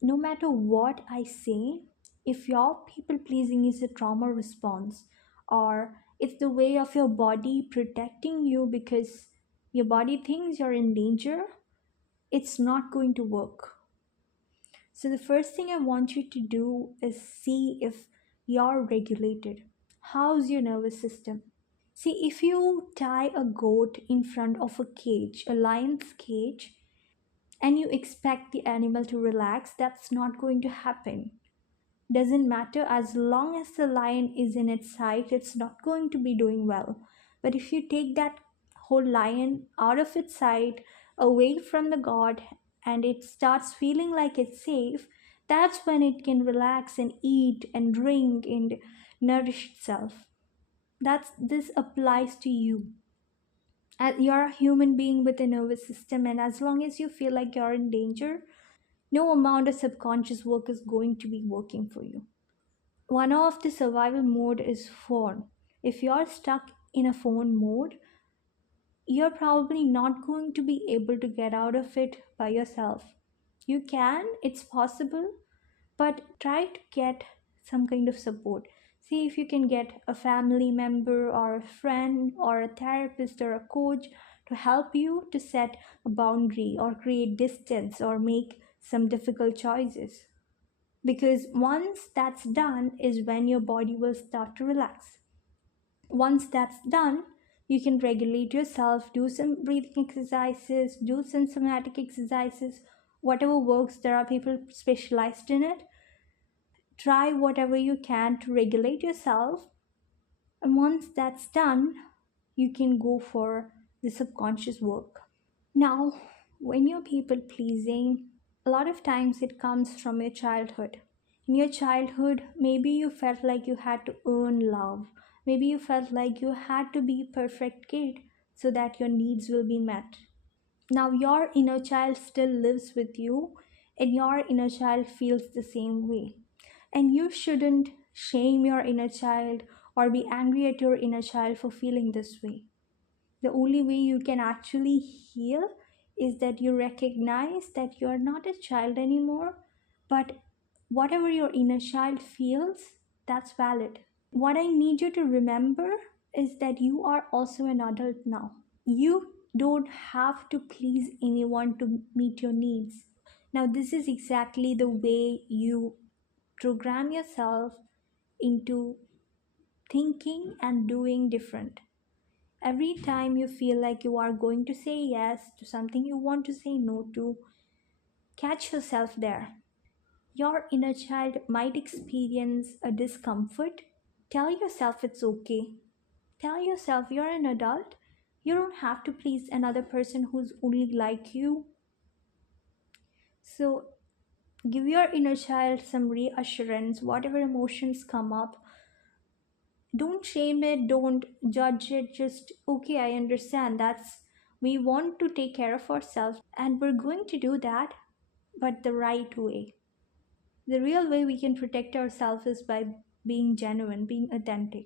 no matter what I say, if your people pleasing is a trauma response, or it's the way of your body protecting you because your body thinks you're in danger, it's not going to work. So, the first thing I want you to do is see if you're regulated. How's your nervous system? See, if you tie a goat in front of a cage, a lion's cage, and you expect the animal to relax, that's not going to happen. Doesn't matter, as long as the lion is in its sight, it's not going to be doing well. But if you take that whole lion out of its sight, away from the god, and it starts feeling like it's safe, that's when it can relax and eat and drink and nourish itself. That's This applies to you. You're a human being with a nervous system, and as long as you feel like you're in danger, no amount of subconscious work is going to be working for you. One of the survival mode is phone. If you're stuck in a phone mode, you're probably not going to be able to get out of it by yourself. You can, it's possible, but try to get some kind of support. See if you can get a family member or a friend or a therapist or a coach to help you to set a boundary or create distance or make some difficult choices. Because once that's done is when your body will start to relax. Once that's done, you can regulate yourself, do some breathing exercises, do some somatic exercises, whatever works. There are people specialized in it. Try whatever you can to regulate yourself, and once that's done, you can go for the subconscious work. Now, when you're people pleasing, a lot of times it comes from your childhood. In your childhood, maybe you felt like you had to earn love. Maybe you felt like you had to be a perfect kid so that your needs will be met. Now, your inner child still lives with you, and your inner child feels the same way. And you shouldn't shame your inner child or be angry at your inner child for feeling this way. The only way you can actually heal is that you recognize that you're not a child anymore, but whatever your inner child feels, that's valid. What I need you to remember is that you are also an adult now. You don't have to please anyone to meet your needs. Now, this is exactly the way you program yourself into thinking and doing different. Every time you feel like you are going to say yes to something you want to say no to, catch yourself there. Your inner child might experience a discomfort. Tell yourself it's okay. Tell yourself you're an adult. You don't have to please another person who's only like you. So, give your inner child some reassurance, whatever emotions come up. Don't shame it, don't judge it, just okay, I understand. We want to take care of ourselves and we're going to do that, but the right way. The real way we can protect ourselves is by being genuine, being authentic.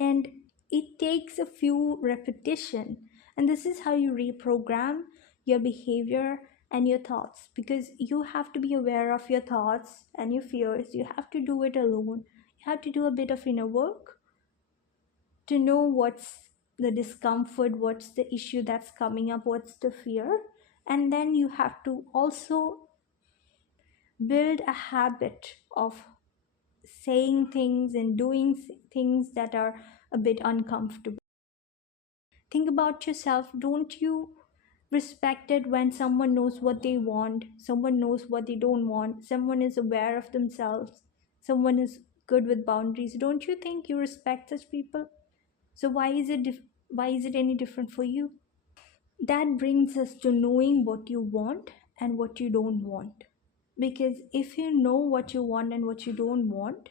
And it takes a few repetition, and this is how you reprogram your behavior and your thoughts, because you have to be aware of your thoughts and your fears. You have to do it alone. You have to do a bit of inner work to know what's the discomfort, what's the issue that's coming up, what's the fear. And then you have to also build a habit of saying things and doing things that are a bit uncomfortable. Think about yourself. Don't you respect it when someone knows what they want, someone knows what they don't want, someone is aware of themselves, someone is good with boundaries? Don't you think you respect such people? So why is it any different for you? That brings us to knowing what you want and what you don't want. Because if you know what you want and what you don't want,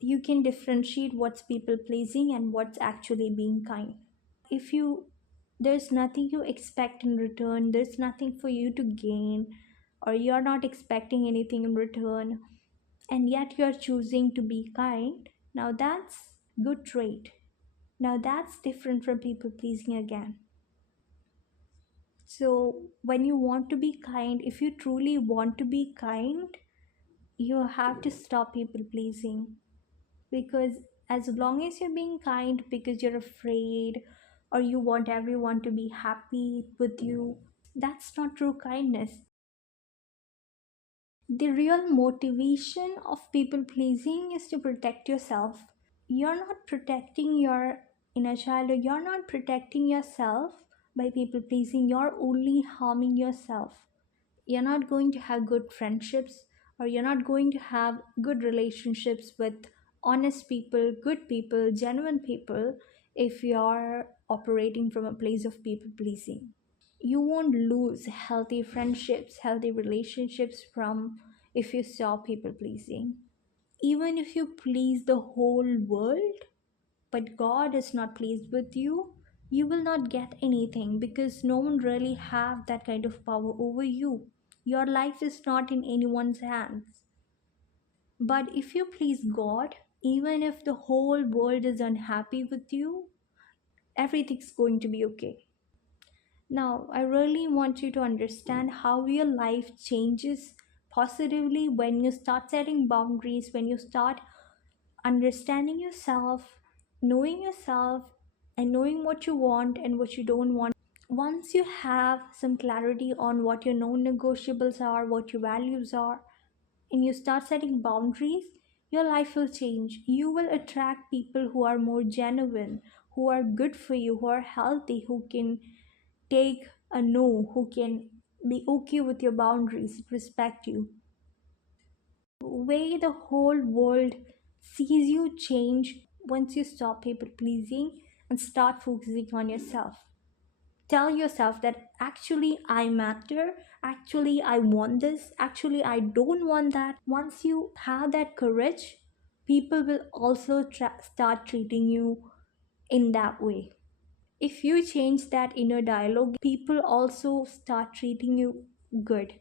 you can differentiate what's people pleasing and what's actually being kind. If you There's nothing you expect in return, there's nothing for you to gain, or you're not expecting anything in return, and yet you're choosing to be kind, now that's good trait. Now that's different from people pleasing again. So when you want to be kind, if you truly want to be kind, You have to stop people pleasing, because as long as you're being kind because you're afraid or you want everyone to be happy with you, that's not true kindness. The real motivation of people pleasing is to protect yourself. You're not protecting your inner child, or you're not protecting yourself by people pleasing. You're only harming yourself. You're not going to have good friendships, or you're not going to have good relationships with honest people, good people, genuine people, if you're operating from a place of people pleasing. You won't lose healthy friendships, healthy relationships from if you stop people pleasing. Even if you please the whole world, but God is not pleased with you, you will not get anything, because no one really have that kind of power over you. Your life is not in anyone's hands. But if you please God, even if the whole world is unhappy with you, everything's going to be okay. Now, I really want you to understand how your life changes positively when you start setting boundaries, when you start understanding yourself, and knowing what you want and what you don't want. Once you have some clarity on what your non negotiables are, what your values are, and you start setting boundaries, your life will change. You will attract people who are more genuine, who are good for you, who are healthy, who can take a no, who can be okay with your boundaries, respect you. Way the whole world sees you change once you stop people pleasing and start focusing on yourself. Tell yourself that actually I matter, actually I want this, actually I don't want that. Once you have that courage, people will also start treating you in that way. If you change that inner dialogue, people also start treating you good.